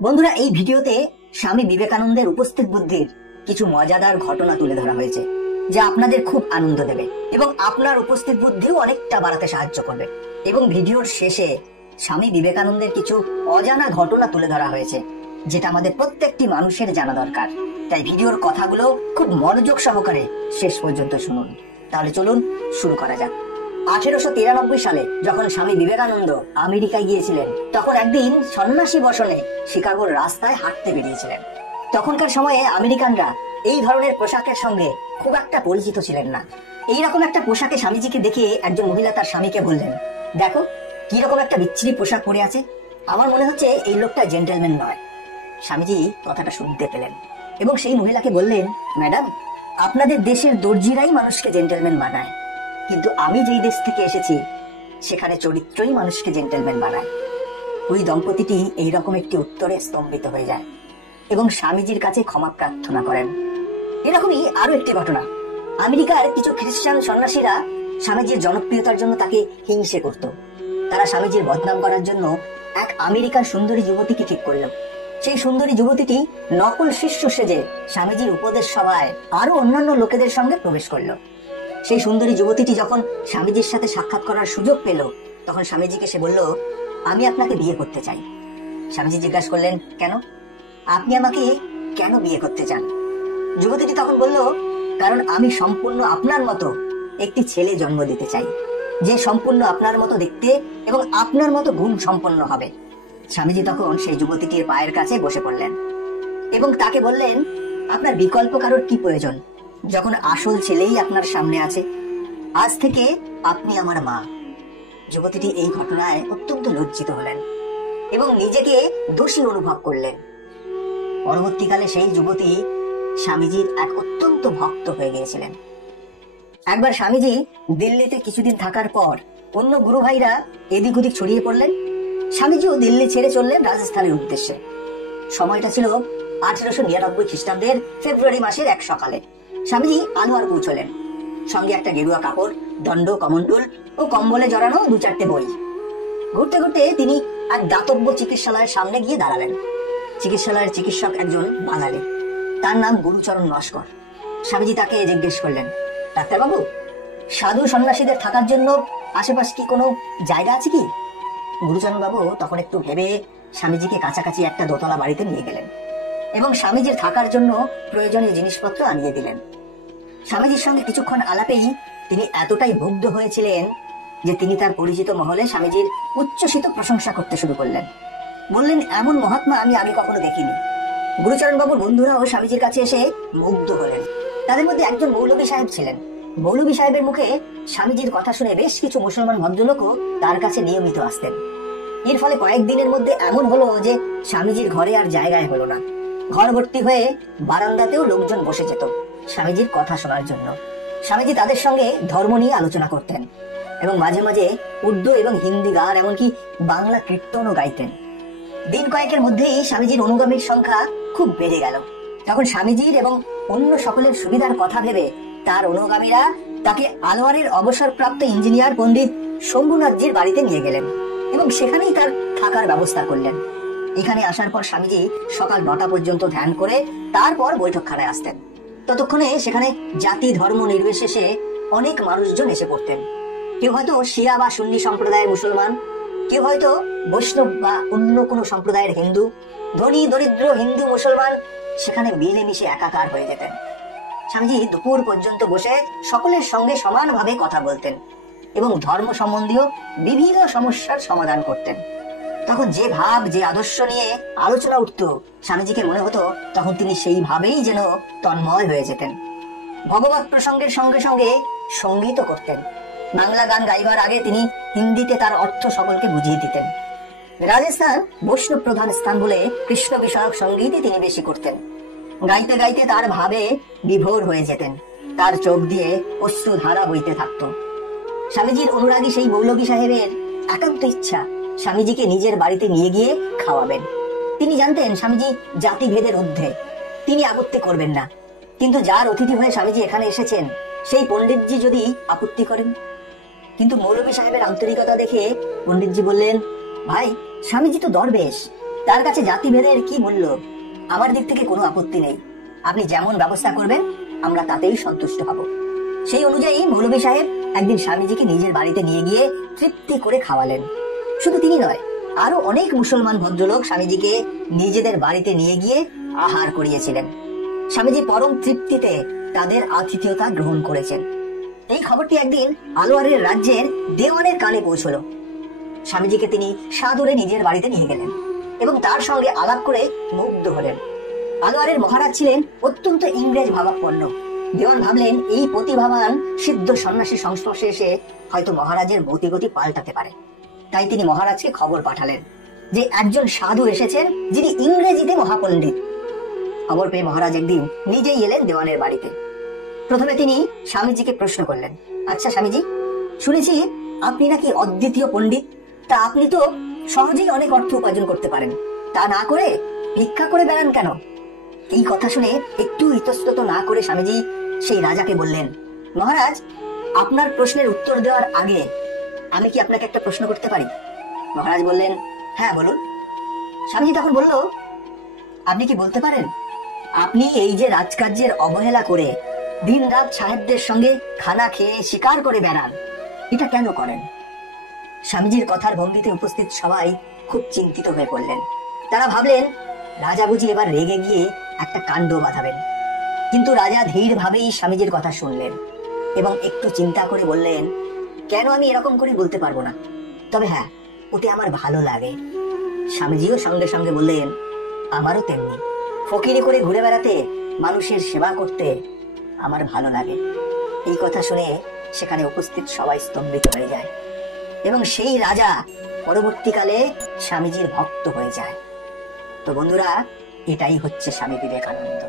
বন্ধুরা, এই ভিডিওতে স্বামী বিবেকানন্দের উপস্থিত বুদ্ধির কিছু মজাদার ঘটনা তুলে ধরা হয়েছে, যা আপনাদের খুব আনন্দ দেবে এবং আপনার উপস্থিত বুদ্ধিও অনেকটা বাড়াতে সাহায্য করবে। এবং ভিডিওর শেষে স্বামী বিবেকানন্দের কিছু অজানা ঘটনা তুলে ধরা হয়েছে, যেটা আমাদের প্রত্যেকটি মানুষের জানা দরকার। তাই ভিডিওর কথাগুলো খুব মনোযোগ সহকারে শেষ পর্যন্ত শুনুন। তাহলে চলুন শুরু করা যাক। 1893 সালে যখন স্বামী বিবেকানন্দ আমেরিকায় গিয়েছিলেন, তখন একদিন সন্ন্যাসী বসনে শিকাগোর রাস্তায় হাঁটতে বেরিয়েছিলেন। তখনকার সময়ে আমেরিকানরা এই ধরনের পোশাকের সঙ্গে খুব একটা পরিচিত ছিলেন না। এইরকম একটা পোশাকে স্বামীজিকে দেখে একজন মহিলা তার স্বামীকে বললেন, দেখো কিরকম একটা বিচ্ছিরি পোশাক পরে আছে, আমার মনে হচ্ছে এই লোকটা জেন্টলম্যান নয়। স্বামীজি কথাটা শুনতে পেলেন এবং সেই মহিলাকে বললেন, ম্যাডাম, আপনাদের দেশের দর্জিরাই মানুষকে জেন্টলম্যান বানায়, কিন্তু আমি যেই দেশ থেকে এসেছি সেখানে চরিত্রই মানুষকে জেন্টলম্যান বানায়। ওই দম্পতিটি এইরকম একটি উত্তরে স্তম্ভিত হয়ে যায় এবং স্বামীজির কাছে ক্ষমা প্রার্থনা করেন। এরকমই আরো একটি ঘটনা। আমেরিকার কিছু খ্রিস্টান সন্ন্যাসীরা স্বামীজির জনপ্রিয়তার জন্য তাকে হিংসে করত। তারা স্বামীজির বদনাম করার জন্য এক আমেরিকার সুন্দরী যুবতীকে ঠিক করল। সেই সুন্দরী যুবতীটি নকল শিষ্য সেজে স্বামীজির উপদেশ সভায় আরো অন্যান্য লোকেদের সঙ্গে প্রবেশ করলো। সেই সুন্দরী যুবতীটি যখন স্বামীজির সাথে সাক্ষাৎ করার সুযোগ পেল, তখন স্বামীজিকে সে বলল, আমি আপনাকে বিয়ে করতে চাই। স্বামীজি জিজ্ঞাসা করলেন, কেন? আপনি আমাকে কেন বিয়ে করতে চান? যুবতীটি তখন বলল, কারণ আমি সম্পূর্ণ আপনার মতো একটি ছেলে জন্ম দিতে চাই, যে সম্পূর্ণ আপনার মতো দেখতে এবং আপনার মতো গুণ সম্পন্ন হবে। স্বামীজি তখন সেই যুবতীটির পায়ের কাছে বসে পড়লেন এবং তাকে বললেন, আপনার বিকল্প কারোর কি প্রয়োজন, যখন আসল ছেলেই আপনার সামনে আছে? আজ থেকে আপনি আমার মা। যুবতীটি এই ঘটনায় অত্যন্ত লজ্জিত হলেন এবং নিজেকে দোষী অনুভব করলেন। পরবর্তীকালে সেই যুবতী স্বামীজির এক অত্যন্ত ভক্ত হয়ে গিয়েছিলেন। একবার স্বামীজি দিল্লিতে কিছুদিন থাকার পর অন্য গুরু ভাইরা এদিক ওদিক ছড়িয়ে পড়লেন। স্বামীজিও দিল্লি ছেড়ে চললেন রাজস্থানের উদ্দেশ্যে। সময়টা ছিল 1899 খ্রিস্টাব্দের ফেব্রুয়ারি মাসের এক সকালে। স্বামীজি আনোয়ার পৌঁছলেন, সঙ্গে একটা গেরুয়া কাপড়, দণ্ড, কমণ্ডল ও কম্বলে জড়ানো 2-4টে বই। ঘুরতে ঘুরতে তিনি এক দাতব্য চিকিৎসালয়ের সামনে গিয়ে দাঁড়ালেন। চিকিৎসালয়ের চিকিৎসক একজন বাঙালি, তার নাম গুরুচরণ নস্কর। স্বামীজি তাকে জিজ্ঞেস করলেন, ডাক্তারবাবু, সাধু সন্ন্যাসীদের থাকার জন্য আশেপাশে কি কোনো জায়গা আছে কি? গুরুচরণ বাবু তখন একটু ভেবে স্বামীজিকে কাছাকাছি একটা দোতলা বাড়িতে নিয়ে গেলেন এবং স্বামীজির থাকার জন্য প্রয়োজনীয় জিনিসপত্র আনিয়ে দিলেন। স্বামীজির সঙ্গে কিছুক্ষণ আলাপেই তিনি এতটাই মুগ্ধ হয়েছিলেন যে তিনি তার পরিচিত মহলে স্বামীজির উচ্ছ্বসিত প্রশংসা করতে শুরু করলেন। বললেন, এমন মহাত্মা আমি আগে কখনো দেখিনি। গুরুচরণ বাবুর বন্ধুরাও স্বামীজির কাছে এসে মুগ্ধ হলেন। তাদের মধ্যে একজন মৌলভী সাহেব ছিলেন। মৌলভী সাহেবের মুখে স্বামীজির কথা শুনে বেশ কিছু মুসলমান ভদ্রলোকও তার কাছে নিয়মিত আসতেন। এর ফলে কয়েকদিনের মধ্যে এমন হলো যে স্বামীজির ঘরে আর জায়গায় হলো না। ঘর ভর্তি হয়ে বারান্দাতেও লোকজন বসে যেত স্বামীজির কথা শোনার জন্য। স্বামীজি তাদের সঙ্গে ধর্ম নিয়ে আলোচনা করতেন এবং মাঝে মাঝে উর্দু এবং হিন্দি গান, এমনকি বাংলা কীর্তনও গাইতেন। দিন কয়েকের মধ্যেই স্বামীজির অনুগামীর সংখ্যা খুব বেড়ে গেল। তখন স্বামীজির এবং অন্য সকলের সুবিধার কথা ভেবে তার অনুগামীরা তাকে আনোয়ারের অবসরপ্রাপ্ত ইঞ্জিনিয়ার পণ্ডিত শম্ভুনাথজির বাড়িতে নিয়ে গেলেন এবং সেখানেই তার থাকার ব্যবস্থা করলেন। এখানে আসার পর স্বামীজি সকাল 9টা পর্যন্ত ধ্যান করে তারপর বৈঠকখানায় আসতেন। ততক্ষণে সেখানে জাতি ধর্ম নির্বিশেষে অনেক মানুষজন এসে পড়তেন। কেউ হয়তো শিয়া বা সুন্নি সম্প্রদায়ের মুসলমান, কেউ হয়তো বৈষ্ণব বা অন্য কোনো সম্প্রদায়ের হিন্দু। ধনী দরিদ্র হিন্দু মুসলমান সেখানে মিলেমিশে একাকার হয়ে যেতেন। স্বামীজি দুপুর পর্যন্ত বসে সকলের সঙ্গে সমানভাবে কথা বলতেন এবং ধর্ম সম্বন্ধীয় বিভিন্ন সমস্যার সমাধান করতেন। তখন যে ভাব, যে আদর্শ নিয়ে আলোচনা উঠত, স্বামীজিকে মনে হতো তখন তিনি সেইভাবেই যেন তন্ময় হয়ে যেতেন। ভগবত প্রসঙ্গের সঙ্গে সঙ্গে সঙ্গীতও করতেন। বাংলা গান গাইবার আগে তিনি হিন্দিতে তার অর্থ সকলকে বুঝিয়ে দিতেন। রাজস্থান বৈষ্ণব প্রধান স্থান বলে কৃষ্ণ বিষয়ক সঙ্গীতই তিনি বেশি করতেন। গাইতে গাইতে তার ভাবে বিভোর হয়ে যেতেন, তার চোখ দিয়ে অশ্রু ধারা বইতে থাকত। স্বামীজির অনুরাগী সেই মৌলভী সাহেবের একান্ত ইচ্ছা স্বামীজিকে নিজের বাড়িতে নিয়ে গিয়ে খাওয়াবেন। তিনি জানতেন স্বামীজি জাতিভেদের ঊর্ধ্বে, তিনি আপত্তি করবেন না। কিন্তু যার অতিথি হয়ে স্বামীজি এখানে এসেছেন সেই পণ্ডিতজি যদি আপত্তি করেন? কিন্তু মৌলভী সাহেবের আন্তরিকতা দেখে পণ্ডিতজি বললেন, ভাই, স্বামীজি তো দরবেশ, তার কাছে জাতিভেদের কি মূল্য, আমার দিক থেকে কোনো আপত্তি নেই। আপনি যেমন ব্যবস্থা করবেন আমরা তাতেই সন্তুষ্ট হব। সেই অনুযায়ী মৌলভী সাহেব একদিন স্বামীজিকে নিজের বাড়িতে নিয়ে গিয়ে তৃপ্তি করে খাওয়ালেন। শুধু তিনি নয়, আরো অনেক মুসলমান ভদ্রলোক স্বামীজিকে নিজেদের বাড়িতে নিয়ে গিয়ে আহার করিয়েছিলেন। স্বামীজি পরম তৃপ্তিতে তাদের আতিথেয়তা গ্রহণ করেছেন। এই খবরটি একদিন আলোয়ারের রাজ্যের দেওয়ানের কানে পৌঁছল। স্বামীজিকে তিনি সাদরে নিজের বাড়িতে নিয়ে গেলেন এবং তার সঙ্গে আলাপ করে মুগ্ধ হলেন। আলোয়ারের মহারাজ ছিলেন অত্যন্ত ইংরেজ ভাবাপন্ন। দেওয়ান ভাবলেন এই প্রতিভাবান সিদ্ধ সন্ন্যাসীর সংস্পর্শে এসে হয়তো মহারাজের মতিগতি পাল্টাতে পারে। তাই তিনি মহারাজকে খবর পাঠালেন যে একজন সাধু এসেছেন যিনি ইংরেজিতে মহাপণ্ডিত। খবর পেয়ে মহারাজ একদিন নিজেই এলেন দেওয়ানের বাড়িতে। প্রথমে তিনি স্বামীজিকে প্রশ্ন করলেন, আচ্ছা স্বামীজি, শুনেছি আপনি নাকি অদ্বিতীয় পণ্ডিত, তা আপনি তো সহজেই অনেক অর্থ উপার্জন করতে পারেন, তা না করে ভিক্ষা করে বেড়ান কেন? এই কথা শুনে একটু ইতস্তত না করে স্বামীজি সেই রাজাকে বললেন, মহারাজ, আপনার প্রশ্নের উত্তর দেওয়ার আগে আমি কি আপনাকে একটা প্রশ্ন করতে পারি? মহারাজ বললেন, হ্যাঁ বলুন। স্বামীজি তখন বলল, আপনি কি বলতে পারেন আপনি এই যে রাজকার্যের অবহেলা করে দিন রাত সাহেবদের সঙ্গে খানা খেয়ে শিকার করে বেড়ান, এটা কেন করেন? স্বামীজির কথার ভঙ্গিতে উপস্থিত সবাই খুব চিন্তিত হয়ে পড়লেন। তারা ভাবলেন রাজা বুঝি এবার রেগে গিয়ে একটা কাণ্ড বাঁধাবেন। কিন্তু রাজা ধীর ভাবেই স্বামীজির কথা শুনলেন এবং একটু চিন্তা করে বললেন, কেন আমি এরকম করে বলতে পারবো না, তবে হ্যাঁ, ওতে আমার ভালো লাগে। স্বামীজিও সঙ্গে সঙ্গে বললেন, আমারও তেমনি। ফকিরি করে ঘুরে বেড়াতে, মানুষের সেবা করতে আমার ভালো লাগে। এই কথা শুনে সেখানে উপস্থিত সবাই স্তম্ভিত হয়ে যায় এবং সেই রাজা পরবর্তীকালে স্বামীজির ভক্ত হয়ে যায়। তো বন্ধুরা, এটাই হচ্ছে স্বামী বিবেকানন্দ।